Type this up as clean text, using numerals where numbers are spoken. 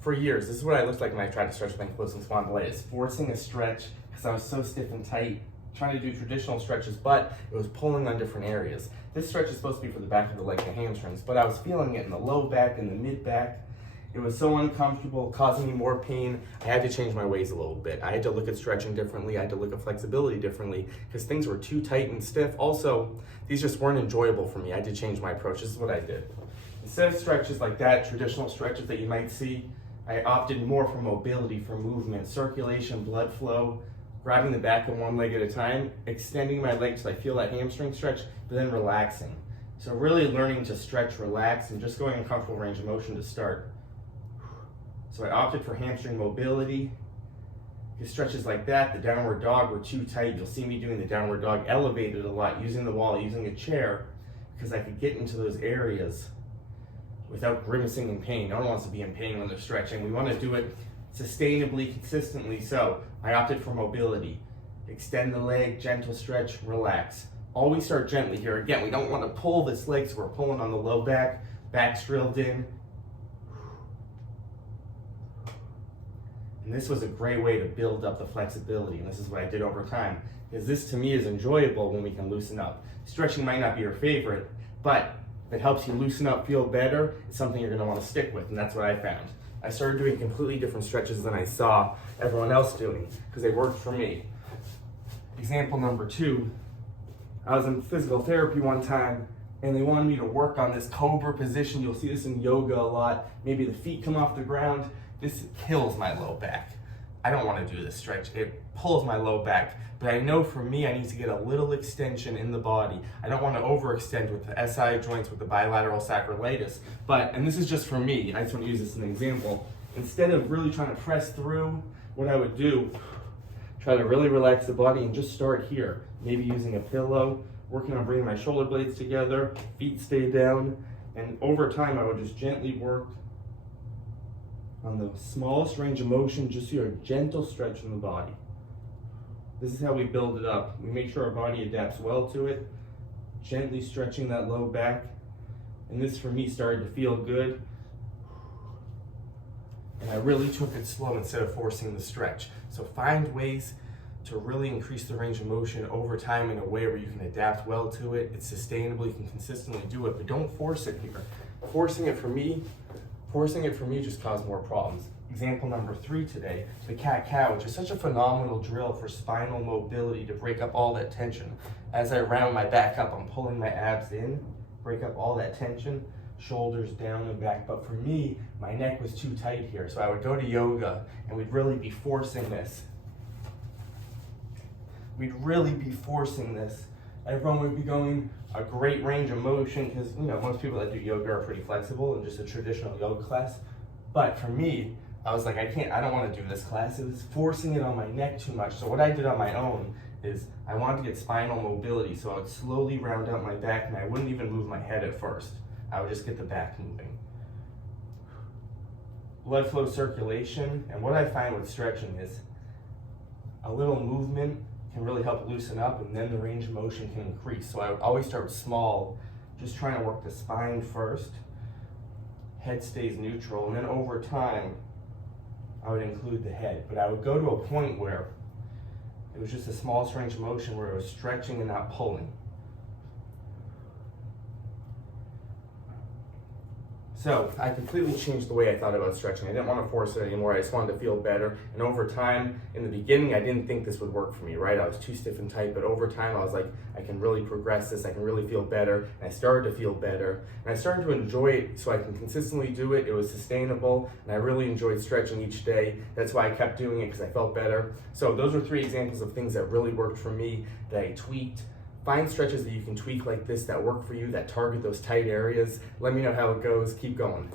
For years, this is what I looked like when I tried to stretch with ankylosing spondylitis, forcing a stretch because I was so stiff and tight, trying to do traditional stretches, but it was pulling on different areas. This stretch is supposed to be for the back of the leg, the hamstrings, but I was feeling it in the low back and the mid back. It was so uncomfortable, causing me more pain. I had to change my ways a little bit. I had to look at stretching differently. I had to look at flexibility differently because things were too tight and stiff. Also, these just weren't enjoyable for me. I had to change my approach. This is what I did. Instead of stretches like that, traditional stretches that you might see, I opted more for mobility, for movement, circulation, blood flow, grabbing the back of one leg at a time, extending my leg till I feel that hamstring stretch, but then relaxing. So really learning to stretch, relax, and just going in comfortable range of motion to start. So I opted for hamstring mobility. Because stretches like that, the downward dog, were too tight. You'll see me doing the downward dog elevated a lot, using the wall, using a chair, because I could get into those areas without grimacing in pain. No one wants to be in pain when they're stretching. We want to do it sustainably, consistently. So I opted for mobility. Extend the leg, gentle stretch, relax. Always start gently here. Again, we don't want to pull this leg, so we're pulling on the low back, back's drilled in. And this was a great way to build up the flexibility, and this is what I did over time, because this to me is enjoyable when we can loosen up. Stretching might not be your favorite, but if it helps you loosen up, feel better, it's something you're going to want to stick with, and that's what I found. I started doing completely different stretches than I saw everyone else doing, because they worked for me. Example number 2, I was in physical therapy one time, and they wanted me to work on this cobra position. You'll see this in yoga a lot. Maybe the feet come off the ground. This kills my low back. I don't want to do this stretch. It pulls my low back. But I know for me, I need to get a little extension in the body. I don't want to overextend with the SI joints, with the bilateral sacroiliitis. But, and this is just for me, I just want to use this as an example. Instead of really trying to press through, what I would do, try to really relax the body and just start here. Maybe using a pillow, working on bringing my shoulder blades together, feet stay down. And over time, I would just gently work on the smallest range of motion, just so a gentle stretch in the body. This is how we build it up. We make sure our body adapts well to it, gently stretching that low back. And this for me started to feel good. And I really took it slow instead of forcing the stretch. So find ways to really increase the range of motion over time in a way where you can adapt well to it. It's sustainable, you can consistently do it, but don't force it here. Forcing it for me just caused more problems. Example number 3 today, the cat-cow, which is such a phenomenal drill for spinal mobility to break up all that tension. As I round my back up, I'm pulling my abs in, break up all that tension, shoulders down and back. But for me, my neck was too tight here, so I would go to yoga and we'd really be forcing this. Everyone would be going a great range of motion because, most people that do yoga are pretty flexible in just a traditional yoga class. But for me, I was like, I don't want to do this class. It was forcing it on my neck too much. So what I did on my own is I wanted to get spinal mobility. So I would slowly round out my back and I wouldn't even move my head at first. I would just get the back moving. Blood flow, circulation. And what I find with stretching is a little movement can really help loosen up, and then the range of motion can increase. So I would always start small, just trying to work the spine first. Head stays neutral, and then over time, I would include the head. But I would go to a point where it was just the smallest range of motion where it was stretching and not pulling. So I completely changed the way I thought about stretching. I didn't want to force it anymore. I just wanted to feel better. And over time, in the beginning, I didn't think this would work for me, right? I was too stiff and tight, but over time, I was like, I can really progress this. I can really feel better. And I started to feel better. And I started to enjoy it so I can consistently do it. It was sustainable, and I really enjoyed stretching each day. That's why I kept doing it, because I felt better. So those are 3 examples of things that really worked for me, that I tweaked. Find stretches that you can tweak like this that work for you, that target those tight areas. Let me know how it goes. Keep going.